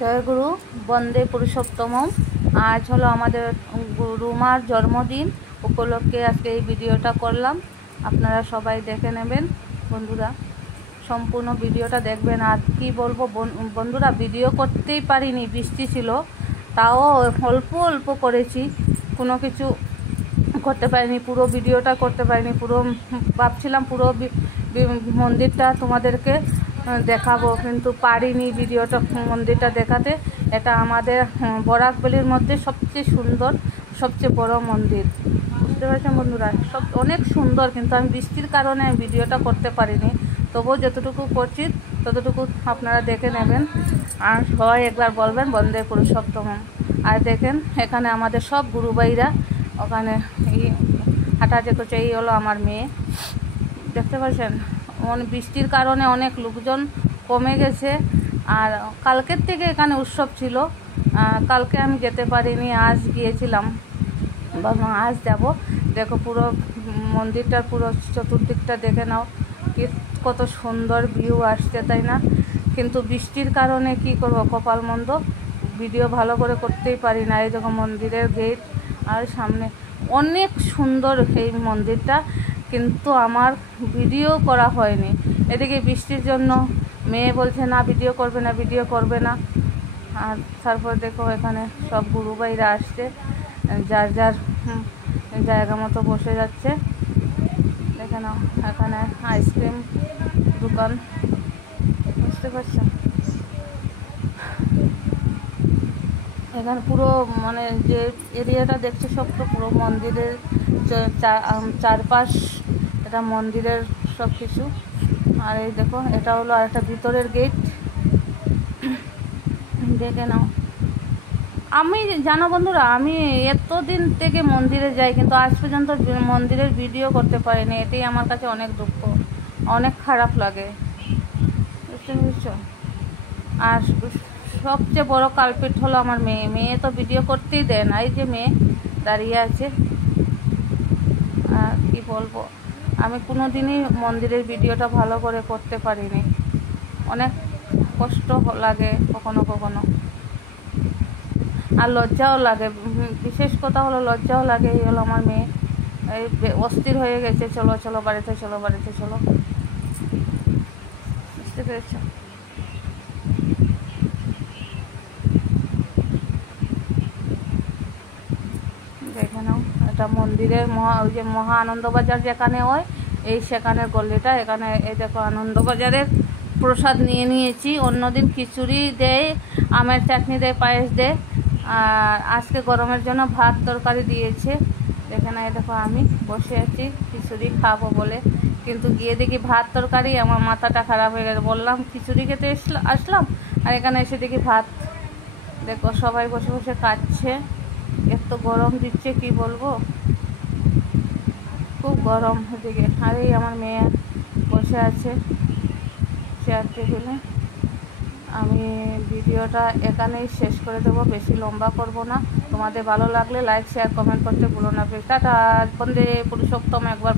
জয় গুরু, বন্দে পুরুষোত্তম। আজ হলো আমাদের গুরুমার জন্মদিন উপলক্ষে আজকে এই ভিডিওটা করলাম। আপনারা সবাই দেখে নেবেন বন্ধুরা, সম্পূর্ণ ভিডিওটা দেখবেন। আর কি বলবো বন্ধুরা, ভিডিও করতেই পারিনি, বৃষ্টি ছিল, তাও অল্প অল্প করেছি, কোনো কিছু করতে পারিনি, পুরো ভিডিওটা করতে পারিনি। পুরো ভাবছিলাম পুরো মন্দিরটা তোমাদেরকে দেখাবো, কিন্তু পারিনি ভিডিওটা মন্দিরটা দেখাতে। এটা আমাদের বরাকবেলির মধ্যে সবচেয়ে সুন্দর, সবচেয়ে বড় মন্দির, বুঝতে পারছেন বন্ধুরা। সব অনেক সুন্দর, কিন্তু আমি বৃষ্টির কারণে ভিডিওটা করতে পারিনি। তবুও যতটুকু করছি ততটুকু আপনারা দেখে নেবেন, আর সবাই একবার বলবেন বন্দে পুরুষোত্তম। আর দেখেন এখানে আমাদের সব গুরুভাইরা ওখানে হাঁটাহাঁটি করছে। এই হলো আমার মেয়ে, দেখতে পাচ্ছেন। বৃষ্টির কারণে অনেক লোকজন কমে গেছে। আর কালকের থেকে এখানে উৎসব ছিল, কালকে আমি যেতে পারিনি, আজ গিয়েছিলাম, ভাবলাম আজ যাব। দেখো পুরো মন্দিরটার পুরো চতুর্দিকটা দেখে নাও, কি কত সুন্দর ভিউ আসছে, তাই না? কিন্তু বৃষ্টির কারণে কি করব, কপাল মন্দ, ভিডিও ভালো করে করতেই পারি না। এই দেখো মন্দিরের গেট, আর সামনে অনেক সুন্দর এই মন্দিরটা, কিন্তু আমার ভিডিও করা হয়নি। এদিকে বৃষ্টির জন্য মেয়ে বলছে না ভিডিও করবে না, ভিডিও করবে না। আর তারপর দেখো এখানে সব গুরুভাইরা আসছে, যার যার জায়গা মতো বসে যাচ্ছে। দেখে নাও এখানে আইসক্রিম দোকান, বুঝতে পারছো। এখানে পুরো মানে যে এরিয়াটা দেখছে সব তো পুরো মন্দিরের চারপাশ, এটা মন্দিরের সব কিছু। আর এই দেখো এটা হলো আরেকটা ভিতরের গেট, দেখে নাও। আমি জানো বন্ধুরা, আমি এতদিন থেকে মন্দিরে যাই, কিন্তু আজ পর্যন্ত মন্দিরের ভিডিও করতে পারিনি। এটাই আমার কাছে অনেক দুঃখ, অনেক খারাপ লাগে, বুঝতে পেরেছো। আর সবচেয়ে বড় কালপিট হলো আমার মেয়ে। মেয়ে তো ভিডিও করতেই দেয় না, এই যে মেয়ে দাঁড়িয়ে আছে। কি বলবো, আমি কোনো দিনই মন্দিরের ভিডিওটা ভালো করে করতে পারিনি, অনেক কষ্ট লাগে কখনো কখনো, আর লজ্জাও লাগে। বিশেষ কথা হলো লজ্জাও লাগে। এই হলো আমার মেয়ে, এই অস্থির হয়ে গেছে, চলো চলো বাড়িতে চলো, বাড়িতে চলো, বুঝতে পেরেছো। দেখে নাও এটা মন্দিরের ওই যে মহা আনন্দবাজার যেখানে হয়, এই সেখানের গল্লিটা। এখানে এই দেখো আনন্দবাজারের প্রসাদ নিয়ে নিয়েছি। অন্যদিন খিচুড়ি দেয়, আমের চাটনি দেয়, পায়েস দেয়, আর আজকে গরমের জন্য ভাত তরকারি দিয়েছে। দেখে না, এই দেখো আমি বসে আছি খিচুড়ি খাবো বলে, কিন্তু গিয়ে দেখি ভাত তরকারি, আমার মাথাটা খারাপ হয়ে গেছে। বললাম খিচুড়ি খেতে আসলাম, আর এখানে এসে দেখি ভাত। দেখো সবাই বসে বসে খাচ্ছে, এত গরম দিচ্ছে কি বলবো, খুব গরম এদিকে। আর এই আমার মেয়ে বসে আছে চেয়ার টেবিলে। আমি ভিডিওটা এখানেই শেষ করে দেবো, বেশি লম্বা করব না। তোমাদের ভালো লাগলে লাইক শেয়ার কমেন্ট করতে ভুলো না। টাটা, বন্দে পুরুষোত্তম একবার।